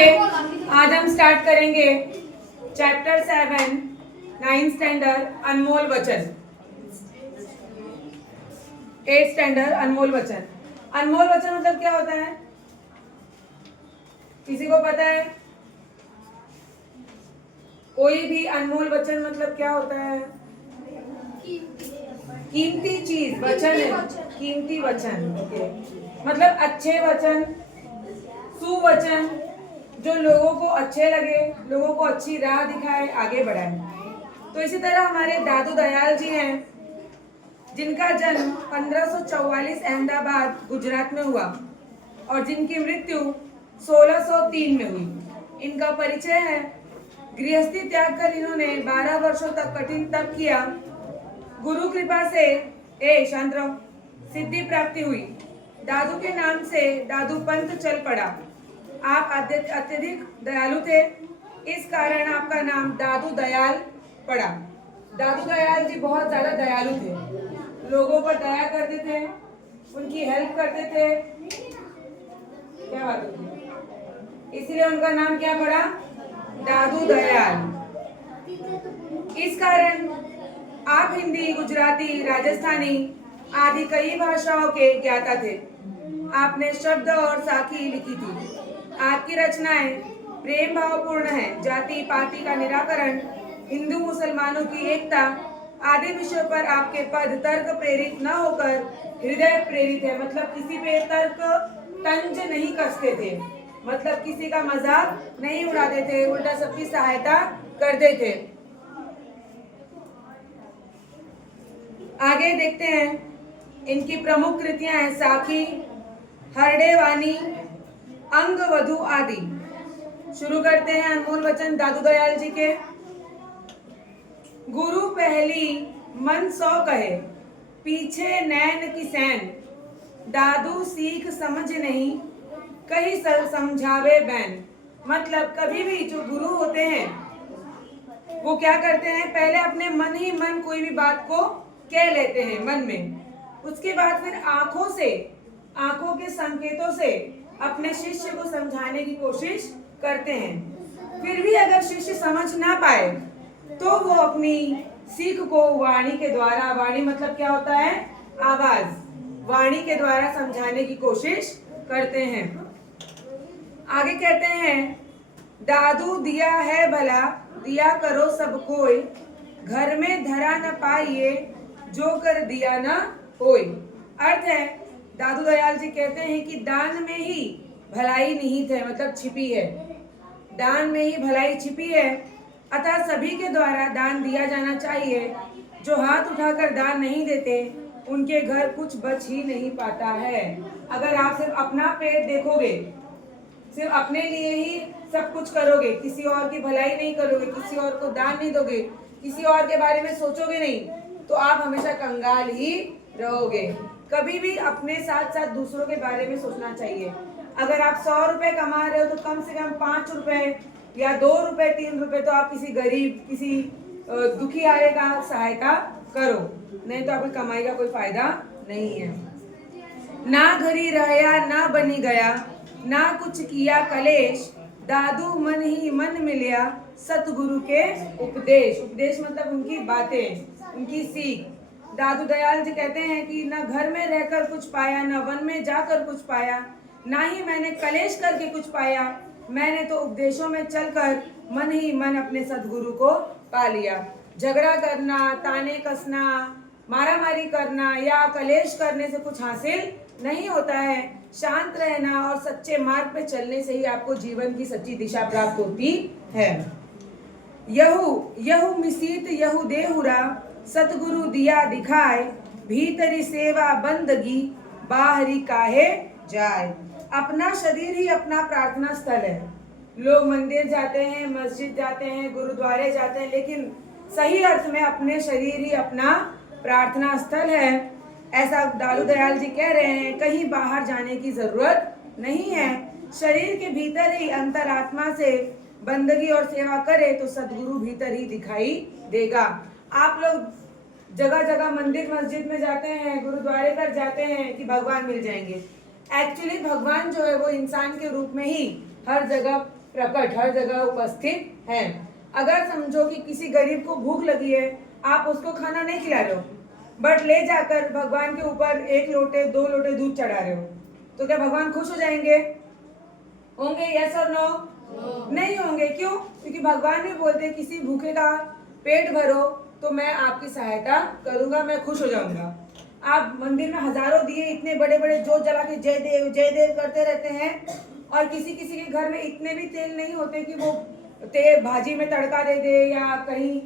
आज हम स्टार्ट करेंगे चैप्टर 7 9th स्टैंडर्ड अनमोल वचन। 8th स्टैंडर्ड अनमोल वचन। अनमोल वचन मतलब क्या होता है, किसी को पता है? कोई भी अनमोल वचन मतलब क्या होता है? कीमती चीज वचन है, कीमती वचन। ओके, मतलब अच्छे वचन, सुवचन, जो लोगों को अच्छे लगे, लोगों को अच्छी राह दिखाए, आगे बढ़ाए। तो इसी तरह हमारे दादू दयाल जी हैं, जिनका जन्म 1544 अहमदाबाद गुजरात में हुआ और जिनकी मृत्यु 1603 में हुई। इनका परिचय है, गृहस्थी त्याग कर इन्होंने 12 वर्षों तक कठिन तप किया। गुरु कृपा से शांत रहो, सिद्धि प्राप्ति हुई। दादू के नाम से दादू पंथ चल पड़ा। आप अत्यधिक दयालु थे, इस कारण आपका नाम दादू दयाल पड़ा। दादू दयाल जी बहुत ज्यादा दयालु थे, लोगों पर दया करते थे, उनकी हेल्प करते थे। क्या बात होती, इसलिए उनका नाम क्या पड़ा? दादू दयाल। इस कारण आप हिंदी, गुजराती, राजस्थानी आदि कई भाषाओं के ज्ञाता थे। आपने शब्द और साखी लिखी थी। आपकी रचनाएं प्रेम भावपूर्ण है, जाति पाति का निराकरण, हिंदू मुसलमानों की एकता आदि विषयों पर आपके पद तर्क प्रेरित न होकर हृदय प्रेरित है। मतलब किसी पे तर्क तंज नहीं कसते थे, मतलब किसी का मजाक नहीं उड़ाते थे, उल्टा सबकी सहायता करते थे। आगे देखते हैं, इनकी प्रमुख कृतियां हैं साखी, हरडे वाणी, अंग वधु आदि। शुरू करते हैं अनमोल वचन दादू दयाल जी के। गुरु पहली मन सौ कहे, पीछे नैन की सैन, दादू सीख समझ नहीं, कहीं समझावे बैन। मतलब कभी भी जो गुरु होते हैं वो क्या करते हैं, पहले अपने मन ही मन कोई भी बात को कह लेते हैं मन में, उसके बाद फिर आंखों से, आंखों के संकेतों से अपने शिष्य को समझाने की कोशिश करते हैं। फिर भी अगर शिष्य समझ ना पाए तो वो अपनी सीख को वाणी के द्वारा, वाणी मतलब क्या होता है? आवाज, वाणी के द्वारा समझाने की कोशिश करते हैं। आगे कहते हैं, दादू दिया है भला, दिया करो सब कोई, घर में धरा न पाइए, जो कर दिया न होय। अर्थ है, दादू दयाल जी कहते हैं कि दान में ही भलाई निहित है, मतलब छिपी है, दान में ही भलाई छिपी है, अतः सभी के द्वारा दान दिया जाना चाहिए। जो हाथ उठाकर दान नहीं देते उनके घर कुछ बच ही नहीं पाता है। अगर आप सिर्फ अपना पेट देखोगे, सिर्फ अपने लिए ही सब कुछ करोगे, किसी और की भलाई नहीं करोगे, किसी और को दान नहीं दोगे, किसी और के बारे में सोचोगे नहीं, तो आप हमेशा कंगाल ही रहोगे। कभी भी अपने साथ साथ दूसरों के बारे में सोचना चाहिए। अगर आप 100 रुपए कमा रहे हो तो कम से कम 5 रुपए या 2 रुपए 3 रुपए तो आप किसी गरीब, किसी दुखी आए का सहायता करो, नहीं तो आपकी कमाई का कोई फायदा नहीं है। ना घरी रहया ना बनी गया, ना कुछ किया कलेश, दादू मन ही मन मिलिया, सतगुरु के उपदेश। उपदेश मतलब उनकी बातें, उनकी सीख। दादू दयाल जी कहते हैं कि ना घर में रहकर कुछ पाया, ना वन में जाकर कुछ पाया, ना ही मैंने कलेश करके कुछ पाया, मैंने तो उपदेशों में चलकर मन ही मन अपने सदगुरु को पा लिया। झगड़ा करना, ताने कसना, मारामारी करना या कलेश करने से कुछ हासिल नहीं होता है। शांत रहना और सच्चे मार्ग पे चलने से ही आपको जीवन की सच्ची दिशा प्राप्त होती है। यहू मिसीत यहू देहुरा, सतगुरु दिया दिखाए, भीतरी सेवा बंदगी, बाहरी काहे जाए। अपना शरीर ही अपना प्रार्थना स्थल है। लोग मंदिर जाते हैं, मस्जिद जाते हैं, गुरुद्वारे जाते हैं, लेकिन सही अर्थ में अपने शरीर ही अपना प्रार्थना स्थल है। ऐसा दादू दयाल जी कह रहे हैं, कहीं बाहर जाने की जरूरत नहीं है। शरीर के भीतर ही अंतरात्मा से बंदगी और सेवा करे तो सदगुरु भीतर ही दिखाई देगा। आप लोग जगह जगह मंदिर मस्जिद में जाते हैं, गुरुद्वारे पर जाते हैं कि भगवान मिल जाएंगे। एक्चुअली भगवान जो है वो इंसान के रूप में ही हर जगह प्रकट, हर जगह उपस्थित है। अगर समझो कि किसी गरीब को भूख लगी है, आप उसको खाना नहीं खिला रहे हो, बट ले जाकर भगवान के ऊपर 1 लोटे 2 लोटे दूध चढ़ा रहे हो, तो क्या भगवान खुश हो जाएंगे? होंगे? यस और नो? नहीं होंगे। क्यों? क्योंकि भगवान भी बोलते हैं किसी भूखे का पेट भरो तो मैं आपकी सहायता करूंगा, मैं खुश हो जाऊंगा। आप मंदिर में हजारों दिए इतने बड़े बड़े जोत जला के जय देव करते रहते हैं, और किसी किसी के घर में इतने भी तेल नहीं होते कि वो तेल भाजी में तड़का दे दे या कहीं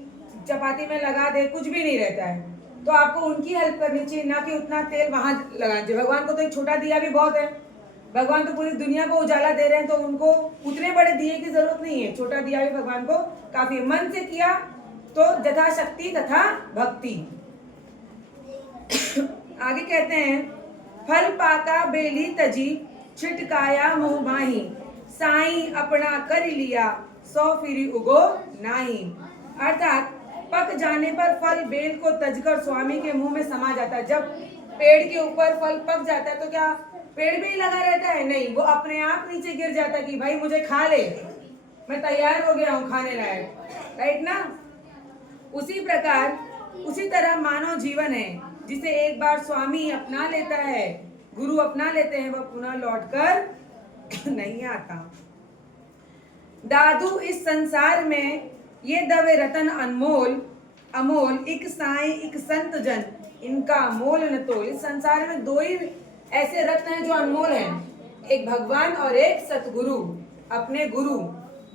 चपाती में लगा दे, कुछ भी नहीं रहता है। तो आपको उनकी हेल्प करनी चाहिए, ना कि उतना तेल वहां लगाना चाहिए। भगवान को तो एक छोटा दिया भी बहुत है, भगवान तो पूरी दुनिया को उजाला दे रहे हैं, तो उनको उतने बड़े दिए की जरूरत नहीं है, छोटा दिया भी भगवान को काफी। मन से किया तो यथाशक्ति तथा भक्ति। आगे कहते हैं, फल पाका बेली तजी छिटकाया मुँह माही, साई अपना कर लिया सौ फिरी उगो नाही। अर्थात पक जाने पर फल बेल को तजकर स्वामी के मुंह में समा जाता है। जब पेड़ के ऊपर फल पक जाता है तो क्या पेड़ भी लगा रहता है? नहीं, वो अपने आप नीचे गिर जाता है कि भाई मुझे खा ले, मैं तैयार हो गया हूं खाने लायक, राइट ना? उसी प्रकार उसी तरह मानव जीवन है, जिसे एक बार स्वामी अपना लेता है, गुरु अपना लेते हैं, वह पुनः लौटकर नहीं आता। दादू इस संसार में ये दवे रतन अनमोल अमोल, इक साई इक संत जन, इनका मोल न तोल। इस संसार में 2 ही ऐसे रत्न हैं जो अनमोल हैं, एक भगवान और एक सतगुरु। अपने गुरु,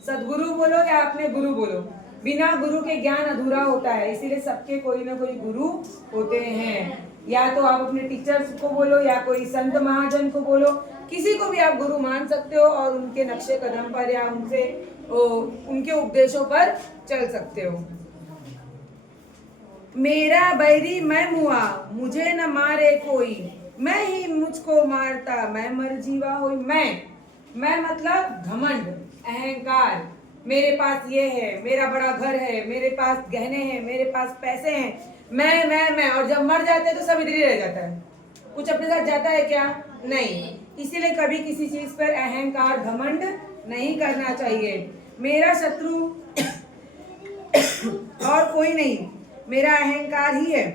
सतगुरु बोलो या अपने गुरु बोलो, बिना गुरु के ज्ञान अधूरा होता है, इसीलिए सबके कोई ना कोई गुरु होते हैं। या तो आप अपने टीचर्स को बोलो या कोई संत महाजन को बोलो, किसी को भी आप गुरु मान सकते हो और उनके नक्शे कदम पर या उनके उपदेशों पर चल सकते हो। मेरा बैरी मैं मुआ, मुझे न मारे कोई, मैं ही मुझको मारता मैं मर जीवा होई। मैं मतलब घमंड, अहंकार, मेरे पास ये है, मेरा बड़ा घर है, मेरे पास गहने हैं, मेरे पास पैसे हैं, मैं, और जब मर जाते हैं तो सब इधर ही रह जाता है, कुछ अपने साथ जाता है क्या? नहीं। इसीलिए कभी किसी चीज पर अहंकार घमंड नहीं करना चाहिए। मेरा शत्रु और कोई नहीं, मेरा अहंकार ही है,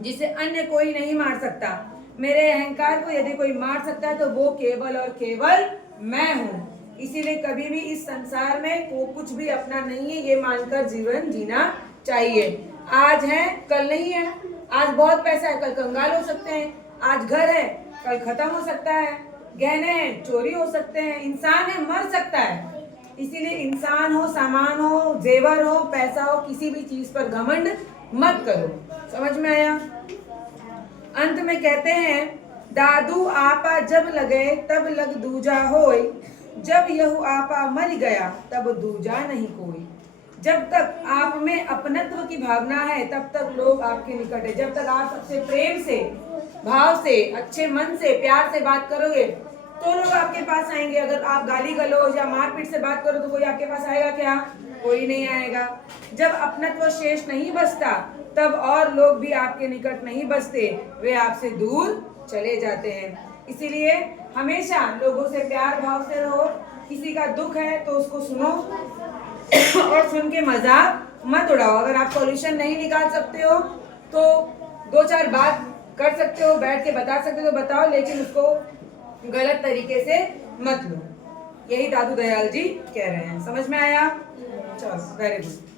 जिसे अन्य कोई नहीं मार सकता। मेरे अहंकार को यदि कोई मार सकता है तो वो केवल और केवल मैं हूँ। इसीलिए कभी भी इस संसार में को कुछ भी अपना नहीं है, ये मानकर जीवन जीना चाहिए। आज है कल नहीं है, आज बहुत पैसा है कल कंगाल हो सकते हैं, आज घर है कल खत्म हो सकता है, गहने हैं चोरी हो सकते हैं, इंसान है मर सकता है। इसीलिए इंसान हो, सामान हो, जेवर हो, पैसा हो, किसी भी चीज पर घमंड मत करो। समझ में आया? अंत में कहते हैं, दादू आपा जब लगे तब लग दूजा होय, जब यहु आपा मर गया तब दूजा नहीं कोई। जब तक आप में अपनत्व की भावना है तब तक लोग आपके निकट है। जब तक आप सबसे प्रेम से, भाव से, अच्छे मन से, प्यार से बात करोगे तो लोग आपके पास आएंगे। अगर आप गाली गलौज या मारपीट से बात करो तो कोई आपके पास आएगा क्या? कोई नहीं आएगा। जब अपनत्व शेष नहीं बचता तब और लोग भी आपके निकट नहीं बचते, वे आपसे दूर चले जाते हैं। इसीलिए हमेशा लोगों से प्यार भाव से रहो। किसी का दुख है तो उसको सुनो और सुन के मजाक मत उड़ाओ। अगर आप सॉल्यूशन नहीं निकाल सकते हो तो 2-4 बात कर सकते हो, बैठ के बता सकते हो तो बताओ, लेकिन उसको गलत तरीके से मत लो। यही दादू दयाल जी कह रहे हैं। समझ में आया? चलो, वेरी गुड।